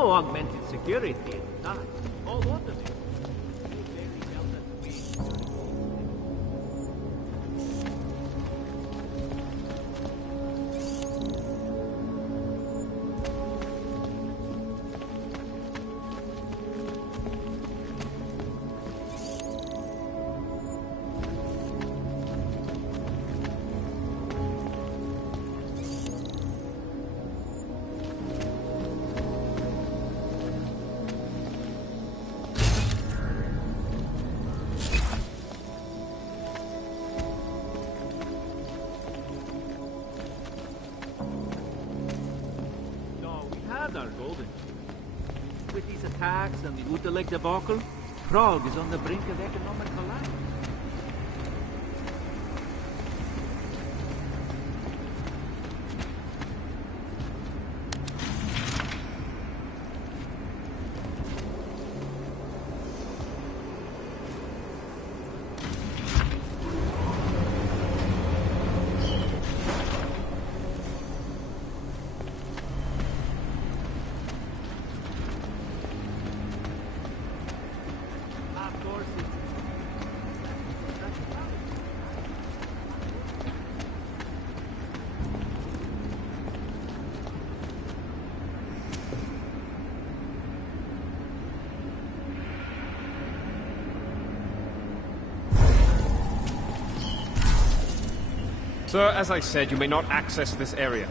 No augmented security, not all automated. They barely tell them to be. Our golden. With these attacks and the Uteleg debacle, Prague is on the brink of economic collapse. Sir, as I said, you may not access this area.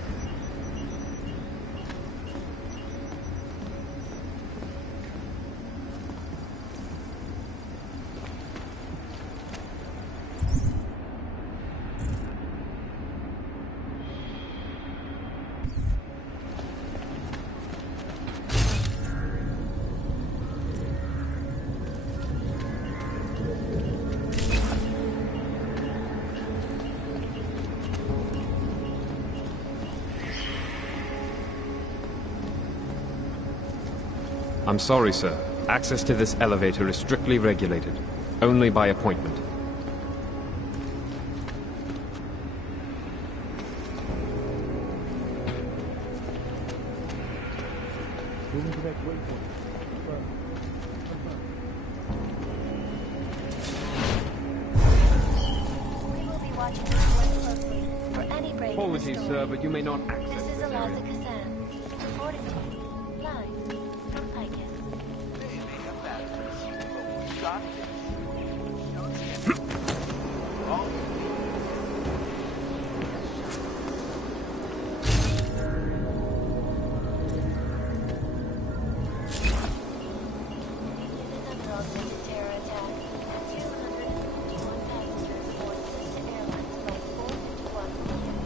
I'm sorry, sir. Access to this elevator is strictly regulated. Only by appointment. We will be watching this one closely for any break in the Apologies, storm. sir, but you may not access This is this Eliza area. Kazan, reporting to you, live from Icon. Another augmented terror attack. 251 passengers aboard Delta Airlines flight 451 p.m.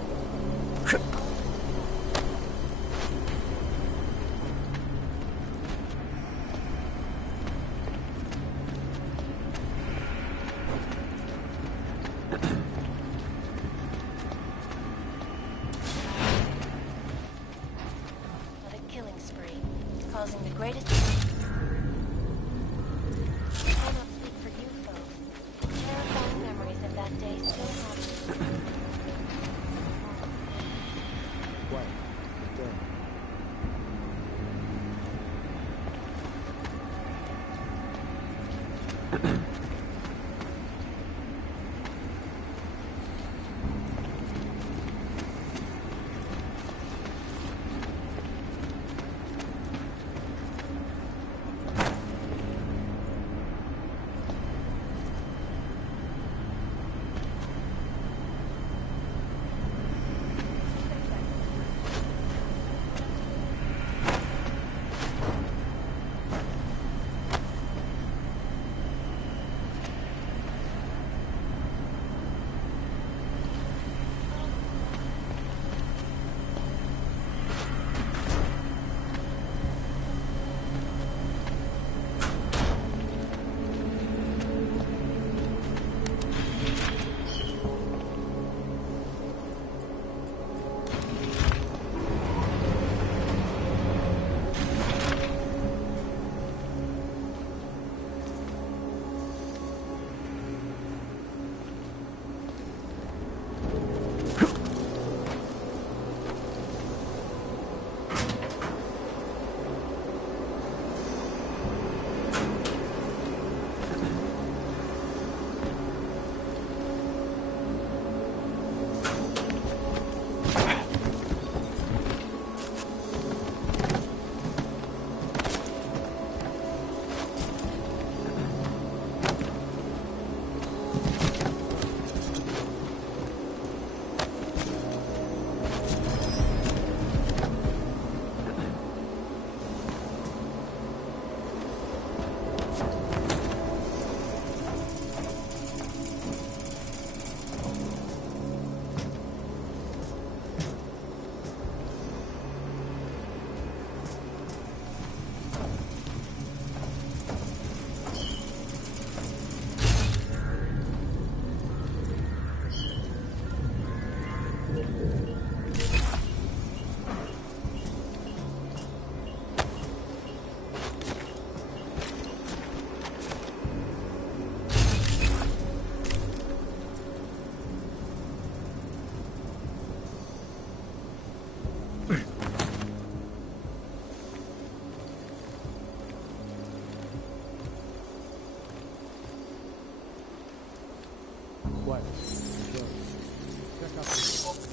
What? Sure. Check out the...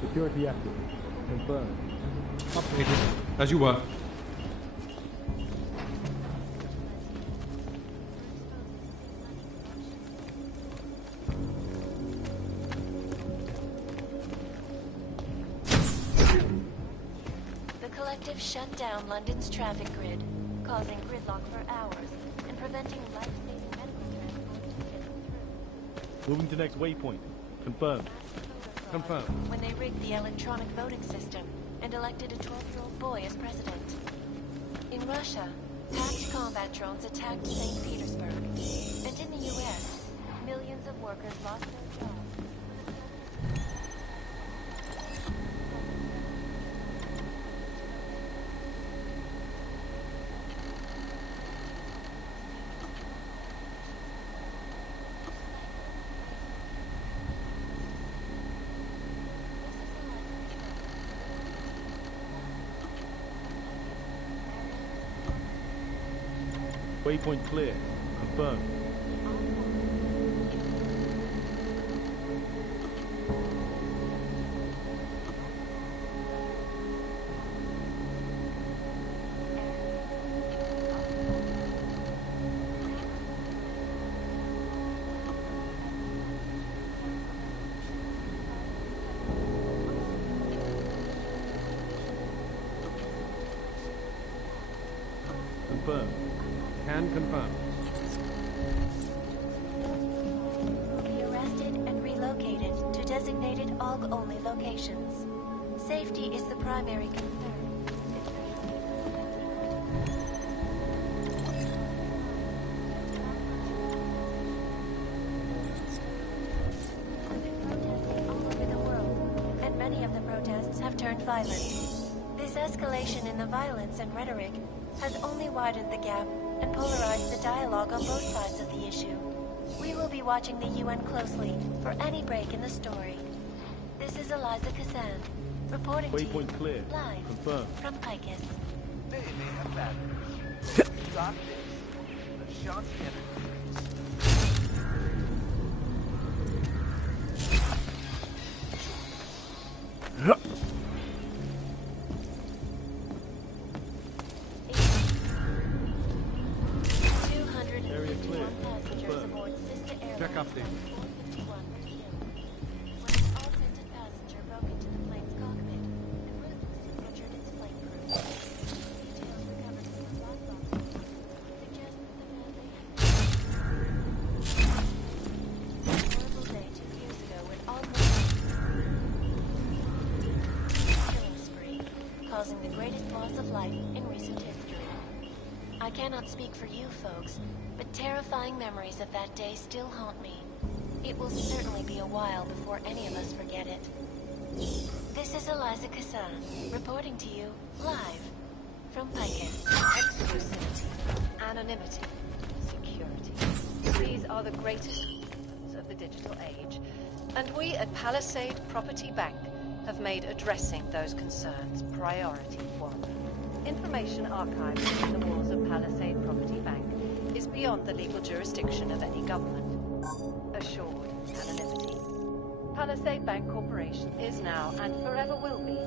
Security active. Confirmed. Updated. As you were. objective shut down London's traffic grid, causing gridlock for hours and preventing life-saving medical transport from getting through. Moving to next waypoint. Confirmed. Confirmed. When they rigged the electronic voting system and elected a 12-year-old boy as president. In Russia, hacked combat drones attacked St. Petersburg. And in the U.S., millions of workers lost their jobs. Waypoint clear. Confirmed. Confirmed. Can confirm. Be arrested and relocated to designated AUG-only locations. Safety is the primary concern. Protesting all over the world, and many of the protests have turned violent. This escalation in the violence and rhetoric has only widened the gap and polarized the dialogue on both sides of the issue. We will be watching the UN closely for any break in the story. This is Eliza Kassan, reporting to you Waypoint clear. live Confirmed. from Picus. They may have batteries. Got this. The shots Area clear. Passengers Confirmed. aboard sister airline Check update. 451 were killed when an all-tinted passenger broke into the plane's cockpit and ruthlessly butchered its flight crew. Details recovered from the black box suggest that the family had a horrible day 2 years ago when almost killing spree, causing the greatest loss of life in recent history. I cannot speak for you folks, but terrifying memories of that day still haunt me. It will certainly be a while before any of us forget it. This is Eliza Kassan, reporting to you live from Picus. Exclusivity, anonymity, security. These are the greatest concerns of the digital age, and we at Palisade Property Bank have made addressing those concerns priority one. Information archived within the walls of Palisade Property Bank is beyond the legal jurisdiction of any government. Assured anonymity. Palisade Bank Corporation is now and forever will be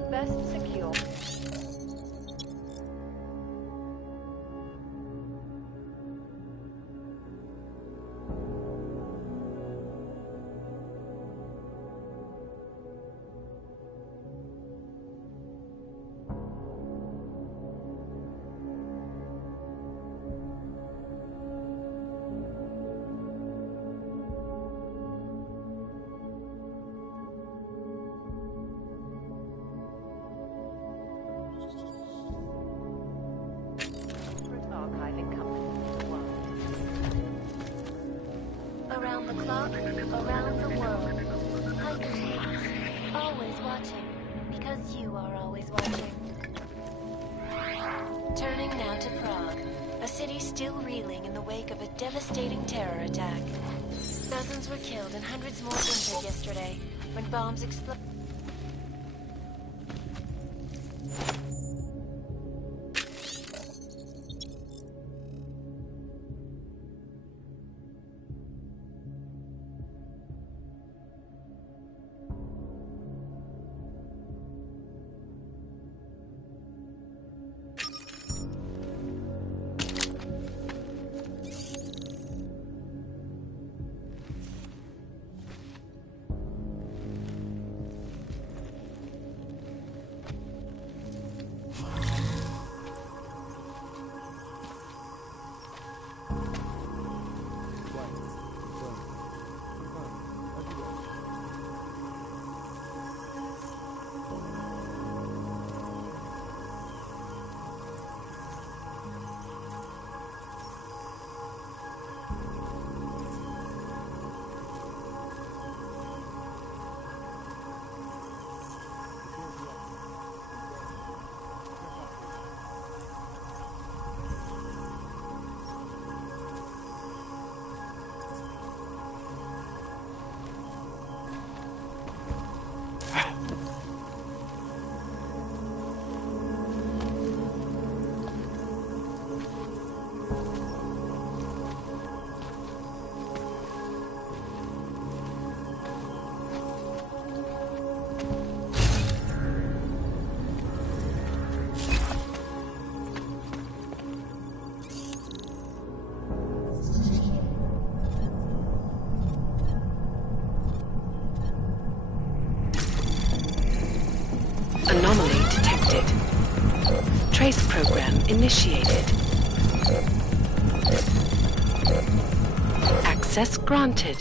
the best secure... archiving company in the world. Around the clock, around the world. Picus News, always watching, because you are always watching. Turning now to Prague, a city still reeling in the wake of a devastating terror attack. Dozens were killed and hundreds more injured yesterday when bombs exploded. trace program initiated. Access granted.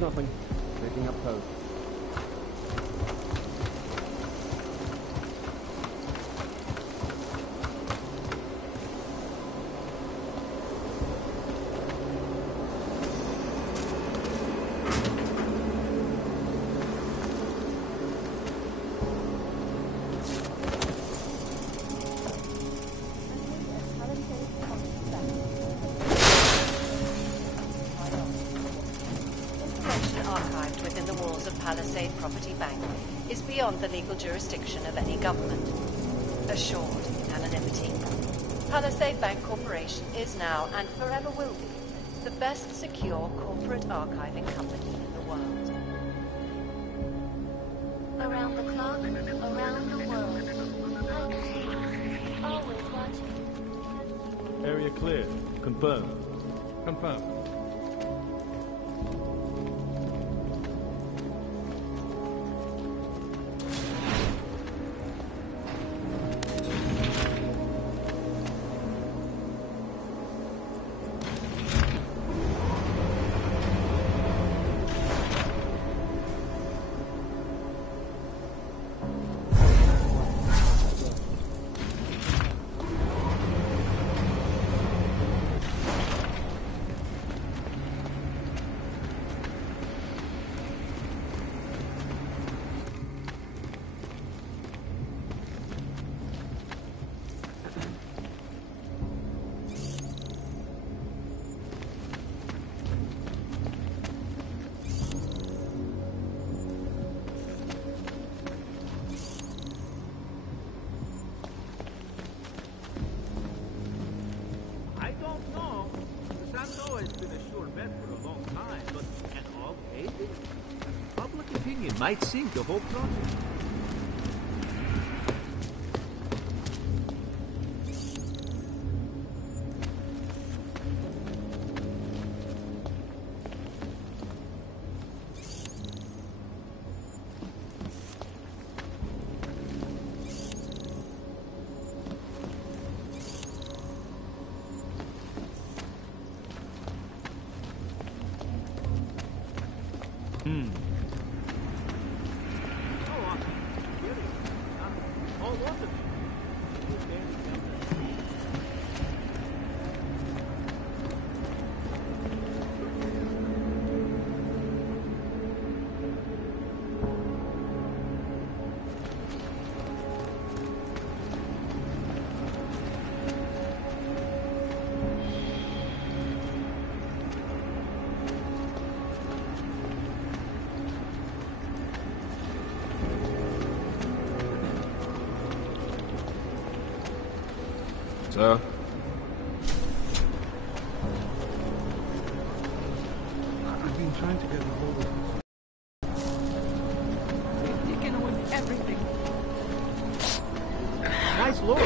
Nothing. Taking up post. Palisade Property Bank is beyond the legal jurisdiction of any government. Assured anonymity. Palisade Bank Corporation is now, and forever will be, the best secure corporate archiving company in the world. Around the clock, around the world. Always watching. Area clear. Confirmed. Confirmed. I don't know. Santo has been a sure bet for a long time, but an all aided? Public opinion might sink the whole project. So? I've been trying to get a hold of... You're taking away everything. Nice look.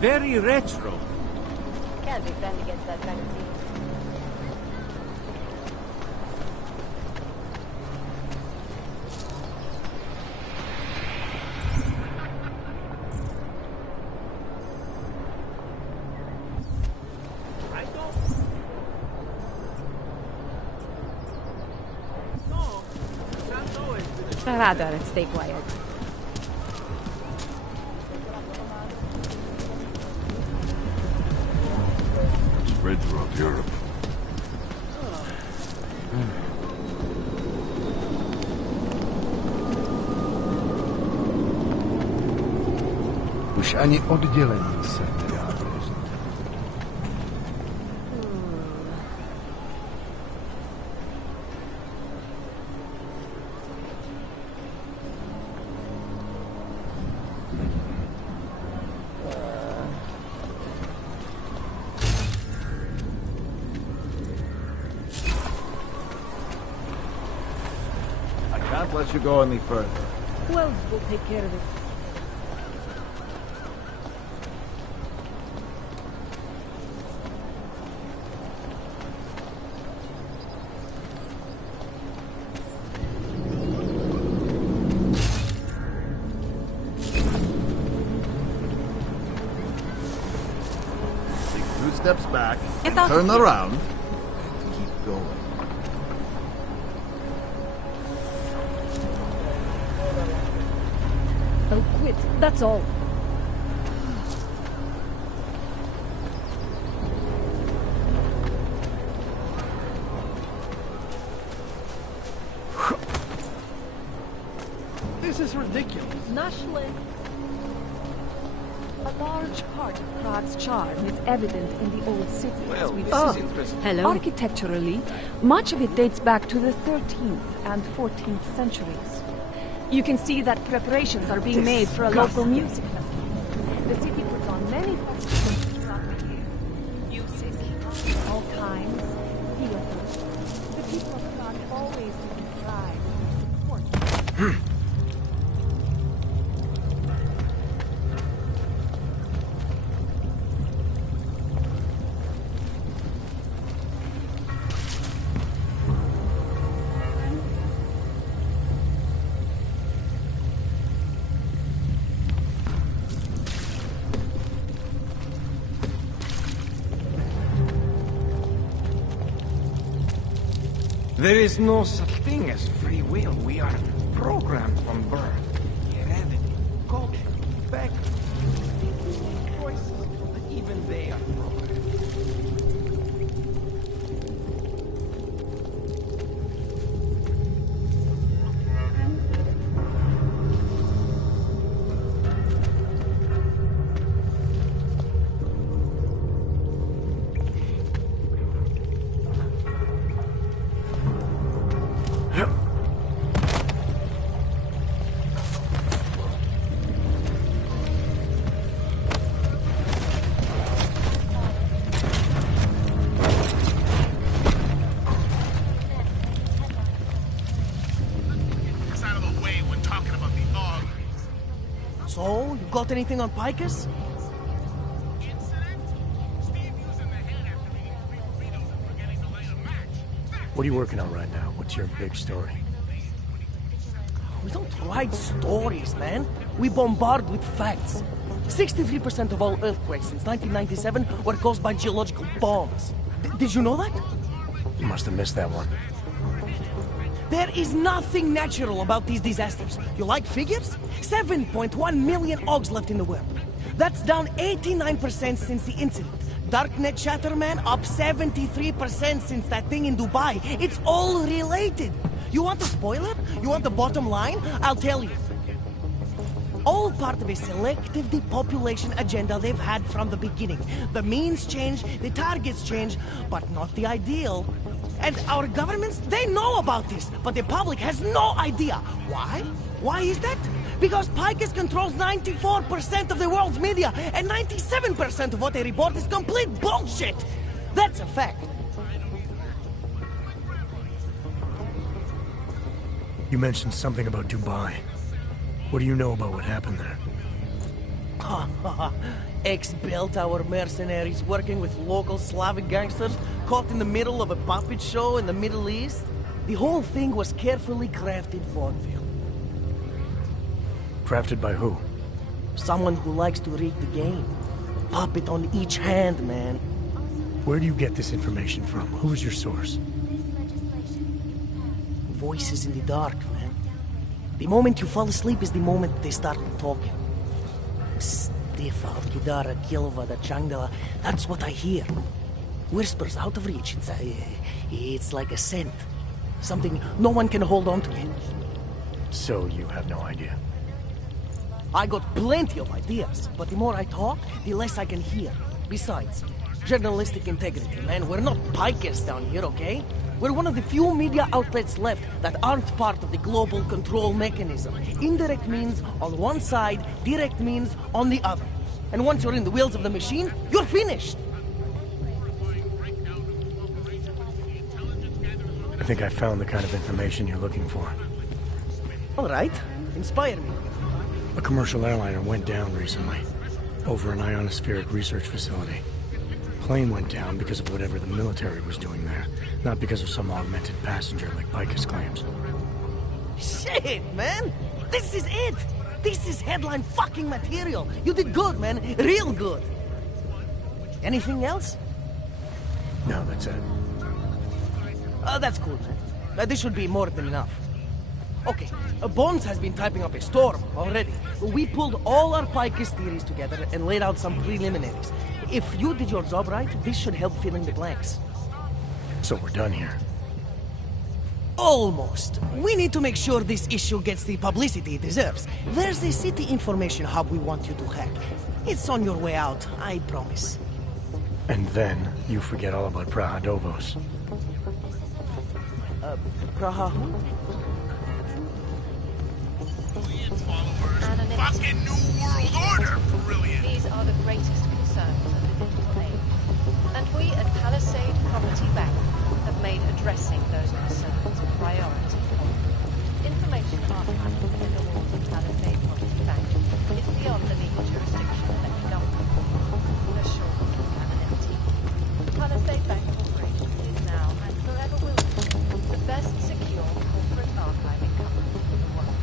Very retro. Can't be fun against that kind of thing. Rather, stay quiet. Spread throughout Europe. Už ani oddělení se nedá věřit. Can't let you go any further. Who else will take care of it? Take 2 steps back, Get turn around, and keep going. I'll quit, that's all. This is ridiculous. Нашли. large part of Prague's charm is evident in the old city, as we've seen. Hello. Architecturally, much of it dates back to the 13th and 14th centuries. You can see that preparations are being made for a local music festival. The city puts on many festivals throughout the year. Music, all kinds, theaters. The people of Prague always give you pride and support. There is no such thing as free will. We are programmed from birth. Heredity, culture, background, choices, but even they are programmed. So, you got anything on Picus? What are you working on right now? What's your big story? We don't write stories, man. We bombard with facts. 63% of all earthquakes since 1997 were caused by geological bombs. Did you know that? You must have missed that one. There is nothing natural about these disasters. You like figures? 7.1 million Augs left in the world. That's down 89% since the incident. Darknet chatter, man, up 73% since that thing in Dubai. It's all related. You want the spoiler? You want the bottom line? I'll tell you. All part of a selective depopulation agenda they've had from the beginning. The means change, the targets change, but not the ideal. And our governments, they know about this, but the public has no idea. Why? Why is that? Because Picus controls 94% of the world's media, and 97% of what they report is complete bullshit. That's a fact. You mentioned something about Dubai. What do you know about what happened there? Ex-Bell-Tower mercenaries working with local Slavic gangsters caught in the middle of a puppet show in the Middle East. The whole thing was carefully crafted vaudeville. Crafted by who? Someone who likes to rig the game. Puppet on each hand, man. Where do you get this information from? Who is your source? Voices in the dark, man. The moment you fall asleep is the moment they start talking. Stifa, Kidara, Kilva, Changdala. That's what I hear. Whispers out of reach. It's like a scent. Something no one can hold on to yet. So you have no idea? I got plenty of ideas, but the more I talk, the less I can hear. Besides, journalistic integrity, man. We're not pikers down here, okay? We're one of the few media outlets left that aren't part of the global control mechanism. Indirect means on one side, direct means on the other. And once you're in the wheels of the machine, you're finished. I think I found the kind of information you're looking for. All right. Inspire me. A commercial airliner went down recently, over an ionospheric research facility. Plane went down because of whatever the military was doing there, not because of some augmented passenger like Picus claims. Shit, man! This is it! This is headline fucking material! You did good, man. Real good. Anything else? No, that's it. That's cool, man. This should be more than enough. Okay, Bones has been typing up a storm already. We pulled all our Picus theories together and laid out some preliminaries. If you did your job right, this should help fill in the blanks. So we're done here. Almost. We need to make sure this issue gets the publicity it deserves. There's a city information hub we want you to hack. It's on your way out, I promise. And then you forget all about Praha Dovos. Praha who? Anonymity. Fucking New World Order! Brilliant! These are the greatest concerns of the digital age. And we at Palisade Property Bank have made addressing those concerns a priority. Information archived within the walls of Palisade Property Bank is beyond the legal jurisdiction of any government. Assured of anonymity. Palisade Bank Corporation is now and forever will be the best secure corporate archiving company in the world.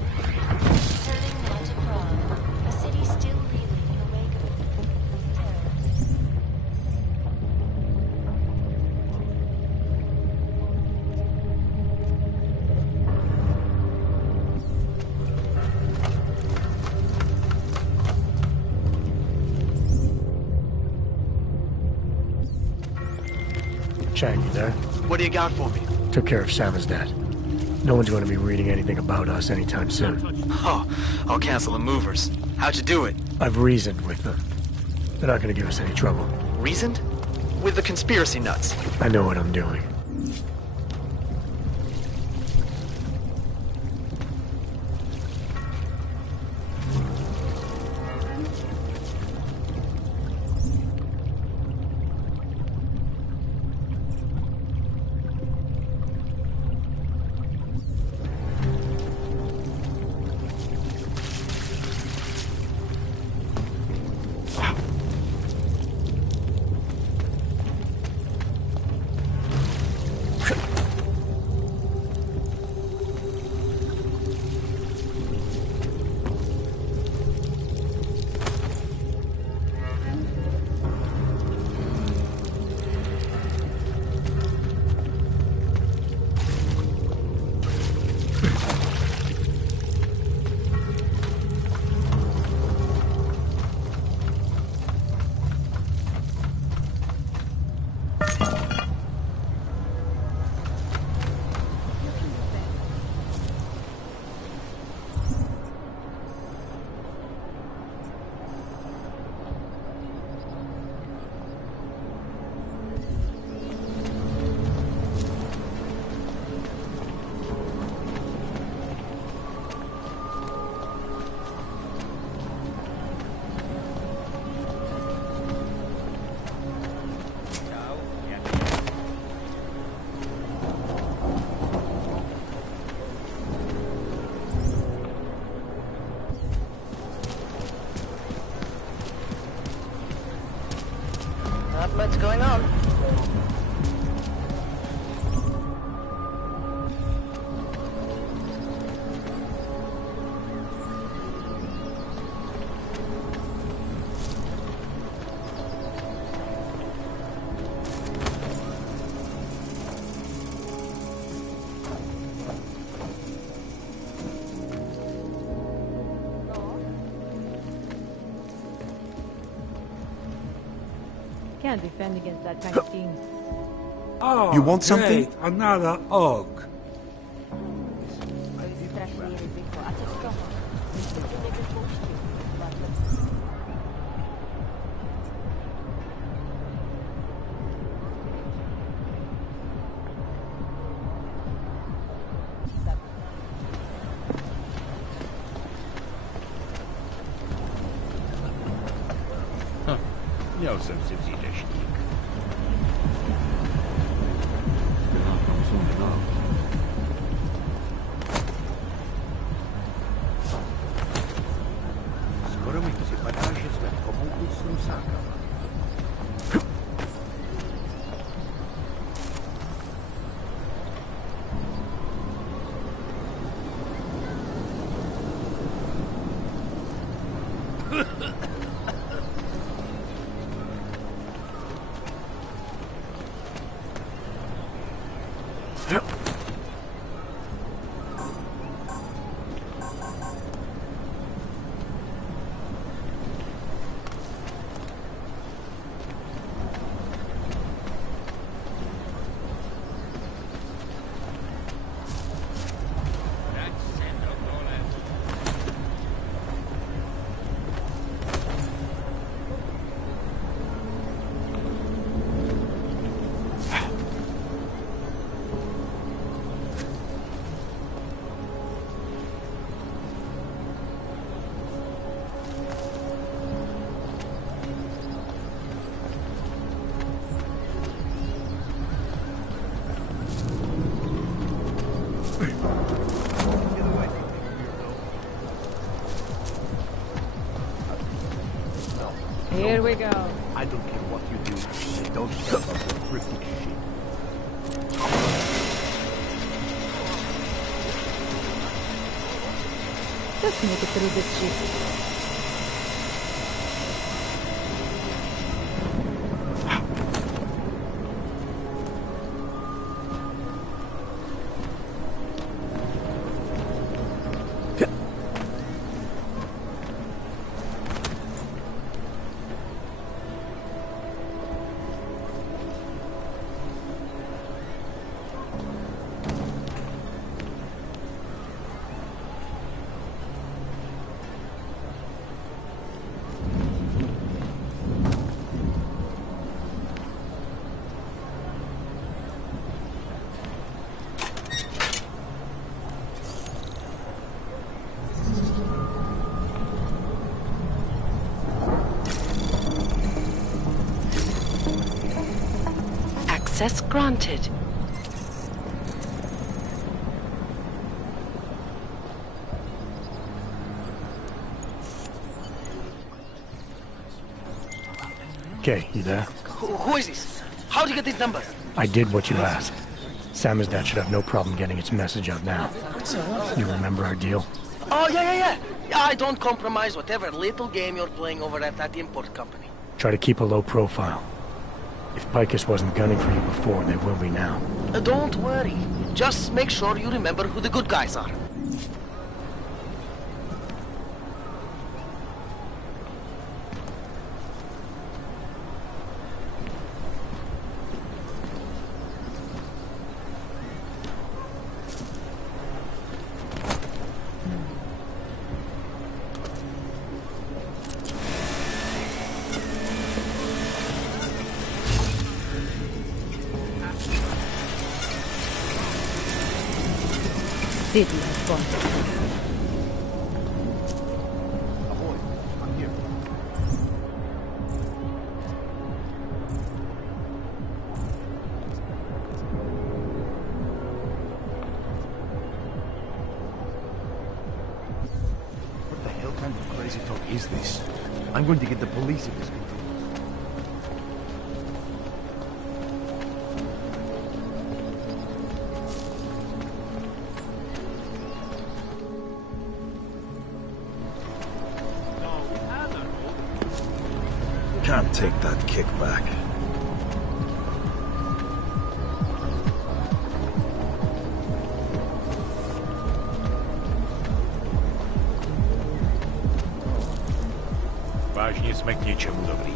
Turning now to Prague, a city still reeling in the wake of terrorists. Chang, you there? What do you got for me? Took care of Samizdat. No one's going to be reading anything about us anytime soon. Oh, I'll cancel the movers. How'd you do it? I've reasoned with them. They're not going to give us any trouble. Reasoned? With the conspiracy nuts. I know what I'm doing. Not much going on. Can't defend against that kind of thing. Oh, You want something? great, another og. Měl jsem si vzít deštník. Skoro mi připadá, že jsme v komouchu s rusákama. Here we go. I don't care what you do. I don't care about your cryptic shit. Just make it through this shit. Access granted. Okay, you there? Who is this? How'd you get these numbers? I did what you asked. Samizdat should have no problem getting its message out now. You remember our deal? Oh, yeah. Yeah, I don't compromise whatever little game you're playing over at that import company. Try to keep a low profile. If Picus wasn't gunning for you before, they will be now. Don't worry. Just make sure you remember who the good guys are. City has gone. Ahoy, I'm here. What the hell kind of crazy talk is this? I'm going to get the police if this continues. Can't take that kickback. Vážně jsme k něčemu dobrý.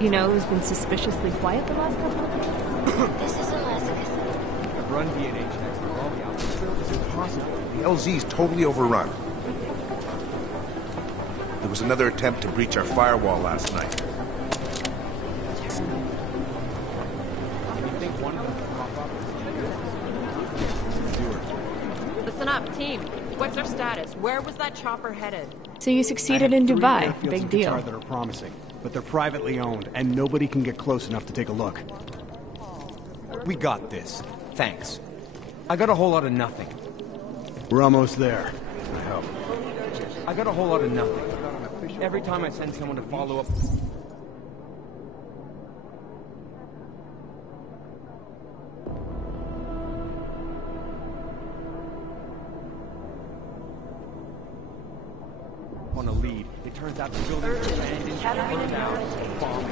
You know who's been suspiciously quiet the last couple of days? This is Alaska. Run DNA checks for all the outfits. It's impossible. The LZ's totally overrun. There was another attempt to breach our firewall last night. up, team. What's our status? Where was that chopper headed? So you succeeded in Dubai. Big deal. That are promising, but they're privately owned, and nobody can get close enough to take a look. We got this. Thanks. I got a whole lot of nothing. We're almost there. I hope. I got a whole lot of nothing. Every time I send someone to follow up... on a lead. It turns out the building was abandoned, burned out, bombed.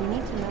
We need to know.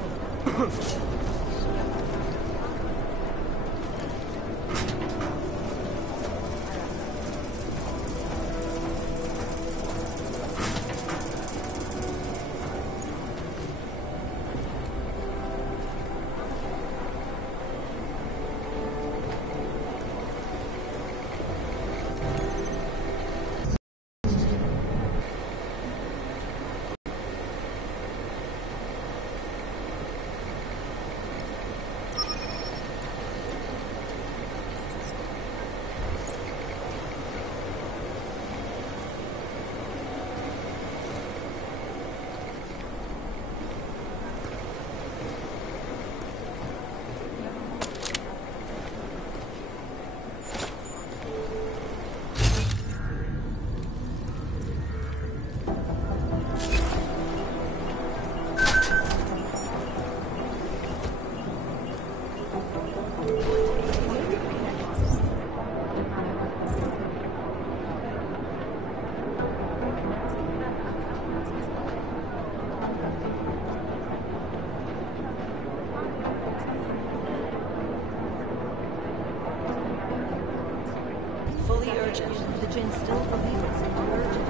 Fully urgent. The Jinn still believe it's urgent.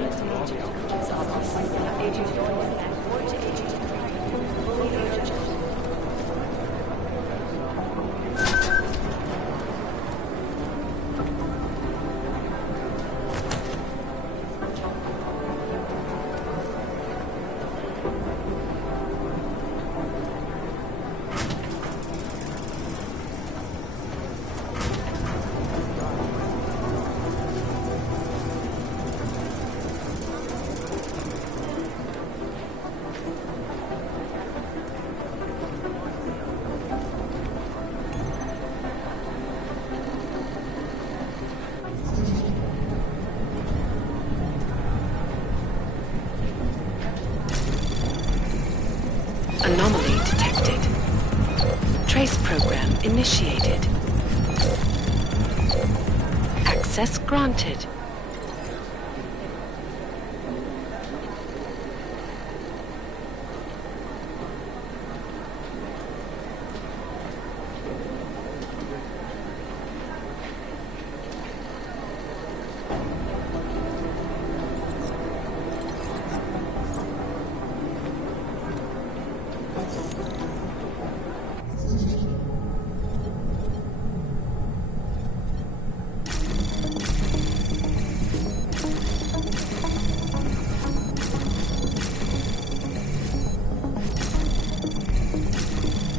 Need to agent. Agent 4 to agent 3. Fully urgent. Anomaly detected. Trace program initiated. Access granted.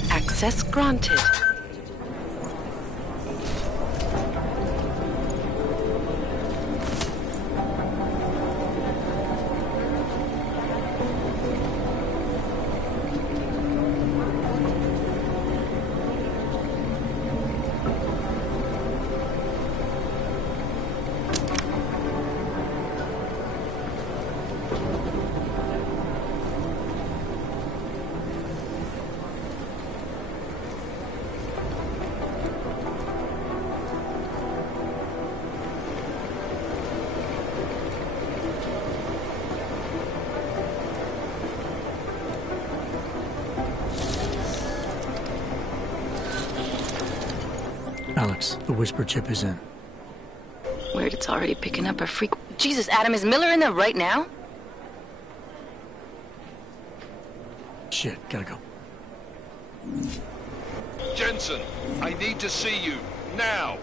Access granted. Alex, the whisper chip is in. Weird, it's already picking up a freak. Jesus, Adam, is Miller in there right now? Shit, gotta go. Jensen, I need to see you, now!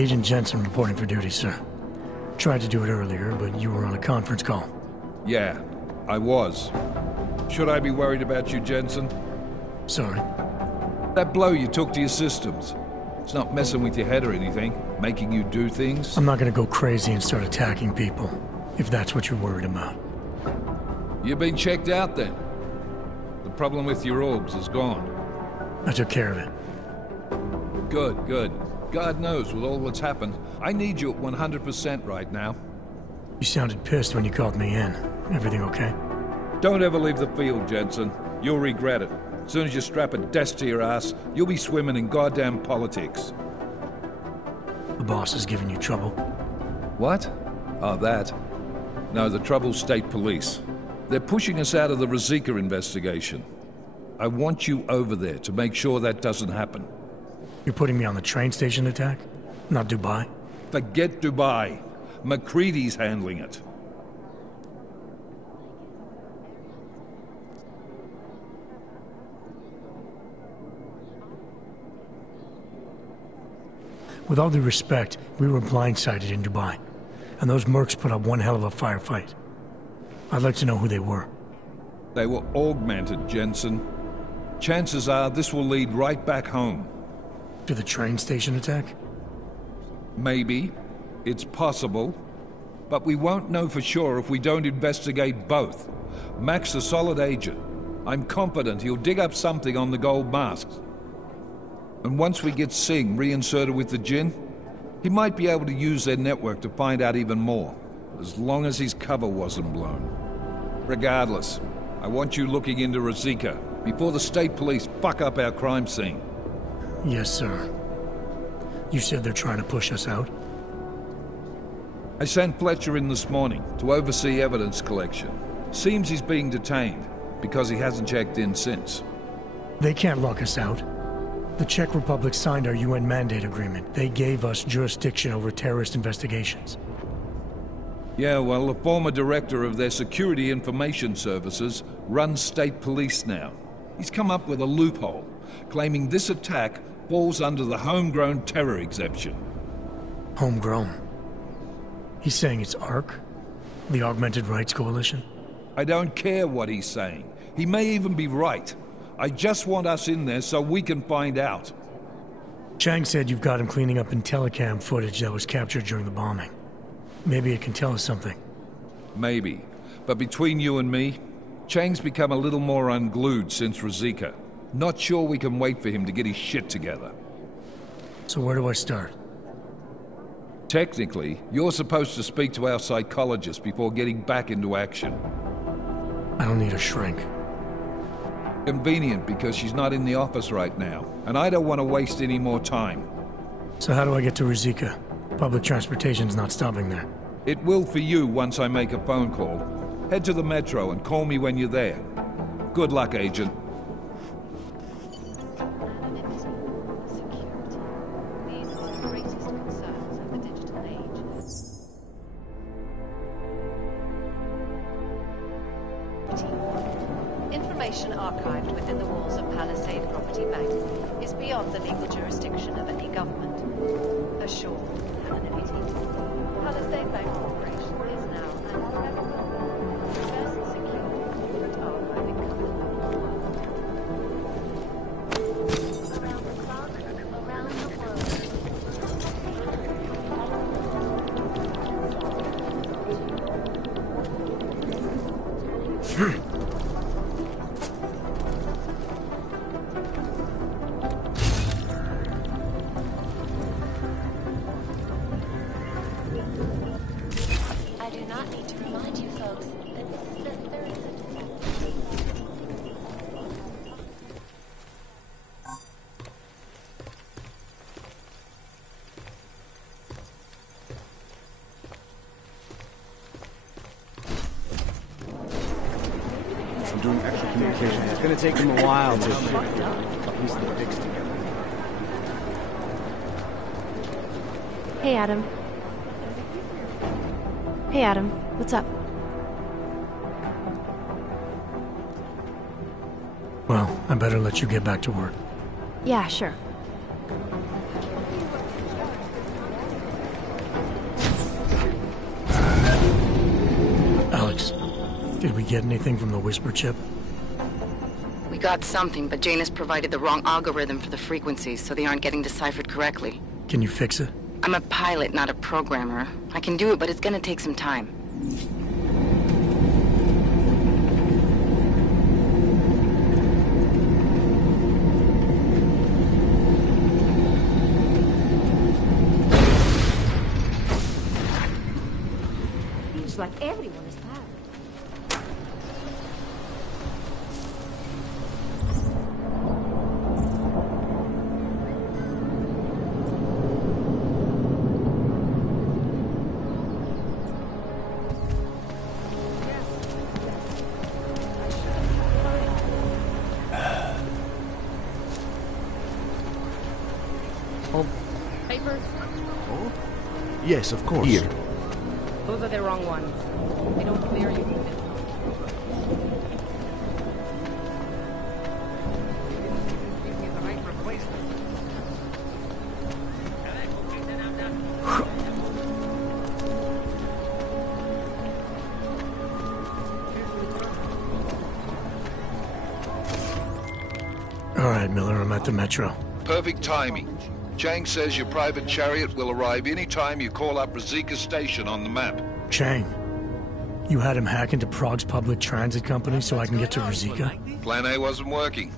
Agent Jensen reporting for duty, sir. Tried to do it earlier, but you were on a conference call. Yeah, I was. Should I be worried about you, Jensen? Sorry. That blow you took to your systems. It's not messing with your head or anything, making you do things. I'm not gonna go crazy and start attacking people, if that's what you're worried about. You've been checked out then. The problem with your orbs is gone. I took care of it. Good, good. God knows, with all that's happened, I need you at 100% right now. You sounded pissed when you called me in. Everything okay? Don't ever leave the field, Jensen. You'll regret it. As soon as you strap a desk to your ass, you'll be swimming in goddamn politics. The boss is giving you trouble. What? Oh, that. No, the trouble's state police. They're pushing us out of the Ruzicka investigation. I want you over there to make sure that doesn't happen. You're putting me on the train station attack? Not Dubai? Forget Dubai. McCready's handling it. With all due respect, we were blindsided in Dubai, and those mercs put up one hell of a firefight. I'd like to know who they were. They were augmented, Jensen. Chances are this will lead right back home. To the train station attack? Maybe. It's possible. But we won't know for sure if we don't investigate both. Mac's a solid agent. I'm confident he'll dig up something on the gold masks. And once we get Singh reinserted with the Jinn, he might be able to use their network to find out even more, as long as his cover wasn't blown. Regardless, I want you looking into Ruzicka before the state police fuck up our crime scene. Yes, sir. You said they're trying to push us out? I sent Fletcher in this morning to oversee evidence collection. Seems he's being detained, because he hasn't checked in since. They can't lock us out. The Czech Republic signed our UN mandate agreement. They gave us jurisdiction over terrorist investigations. Yeah, well, the former director of their security information services runs state police now. He's come up with a loophole, claiming this attack falls under the homegrown terror exemption. Homegrown? He's saying it's ARC? The Augmented Rights Coalition? I don't care what he's saying. He may even be right. I just want us in there so we can find out. Chang said you've got him cleaning up Intellicam footage that was captured during the bombing. Maybe it can tell us something. Maybe. But between you and me, Chang's become a little more unglued since Ruzicka. Not sure we can wait for him to get his shit together. So where do I start? Technically, you're supposed to speak to our psychologist before getting back into action. I don't need a shrink. Convenient because she's not in the office right now, and I don't want to waste any more time. So how do I get to Ruzicka? Public transportation's not stopping there. It will for you once I make a phone call. Head to the metro and call me when you're there. Good luck, Agent. Information archived within the walls of Palisade Property Bank is beyond the legal jurisdiction of any government. Assured anonymity. Palisade Bank Corporation is now an best secured but archiving company. Around the clock, around the world. Doing extra communication. It's going to take them a while to piece the fix together. Hey, Adam. Hey, Adam. What's up? Well, I better let you get back to work. Yeah, sure. Did we get anything from the Whisper chip? We got something, but Janus provided the wrong algorithm for the frequencies, so they aren't getting deciphered correctly. Can you fix it? I'm a pilot, not a programmer. I can do it, but it's gonna take some time. Feels like everyone is tired. Papers? Oh? Yes, of course. Here. Those are the wrong ones. They don't clear you from this. All right, Miller, I'm at the Metro. Perfect timing. Chang says your private chariot will arrive any time you call up Rosika Station on the map. Chang, you had him hack into Prague's public transit company so I can get to Rosika? Plan A wasn't working.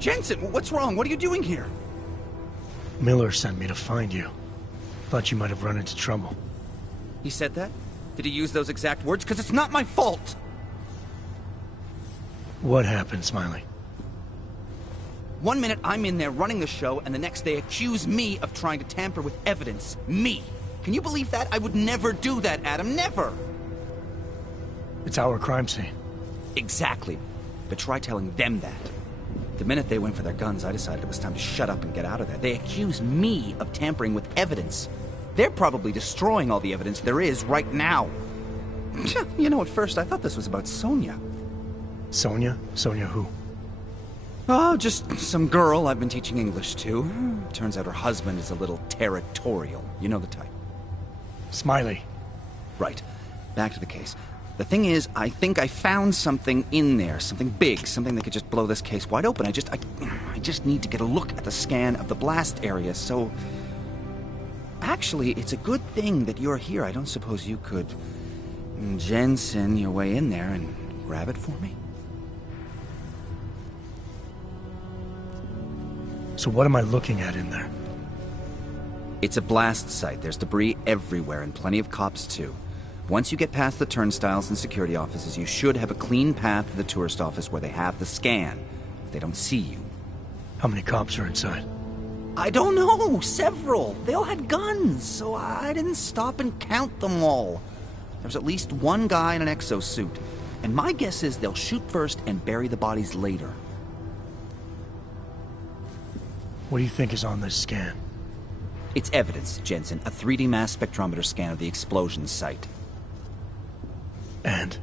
Jensen, what's wrong? What are you doing here? Miller sent me to find you. Thought you might have run into trouble. He said that? Did he use those exact words? Because it's not my fault! What happened, Smiley? 1 minute I'm in there running the show, and the next they accuse me of trying to tamper with evidence. Me! Can you believe that? I would never do that, Adam. Never! It's our crime scene. Exactly. But try telling them that. The minute they went for their guns, I decided it was time to shut up and get out of there. They accuse me of tampering with evidence. They're probably destroying all the evidence there is right now. You know, at first I thought this was about Sonia. Sonia? Sonia who? Oh, just some girl I've been teaching English to. Turns out her husband is a little territorial. You know the type. Smiley. Right. Back to the case. The thing is, I think I found something in there. Something big. Something that could just blow this case wide open. I just need to get a look at the scan of the blast area, so... Actually, it's a good thing that you're here. I don't suppose you could... Jensen your way in there and grab it for me? So what am I looking at in there? It's a blast site. There's debris everywhere, and plenty of cops, too. Once you get past the turnstiles and security offices, you should have a clean path to the tourist office where they have the scan, if they don't see you. How many cops are inside? I don't know. Several. They all had guns, so I didn't stop and count them all. There's at least one guy in an exosuit, and my guess is they'll shoot first and bury the bodies later. What do you think is on this scan? It's evidence, Jensen. A 3D mass spectrometer scan of the explosion site. And?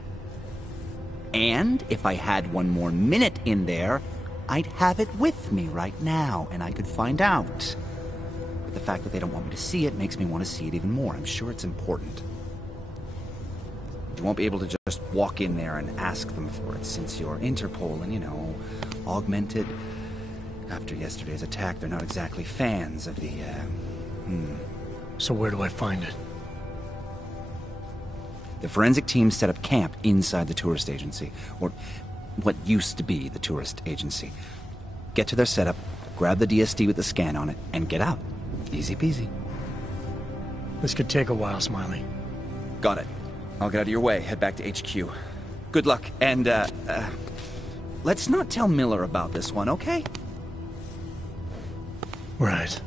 And if I had one more minute in there, I'd have it with me right now, and I could find out. But the fact that they don't want me to see it makes me want to see it even more. I'm sure it's important. You won't be able to just walk in there and ask them for it, since you're Interpol and, you know, augmented. After yesterday's attack, they're not exactly fans of the, So where do I find it? The forensic team set up camp inside the tourist agency, or what used to be the tourist agency. Get to their setup, grab the DSD with the scan on it, and get out. Easy peasy. This could take a while, Smiley. Got it. I'll get out of your way, head back to HQ. Good luck, and, let's not tell Miller about this one, okay? Right.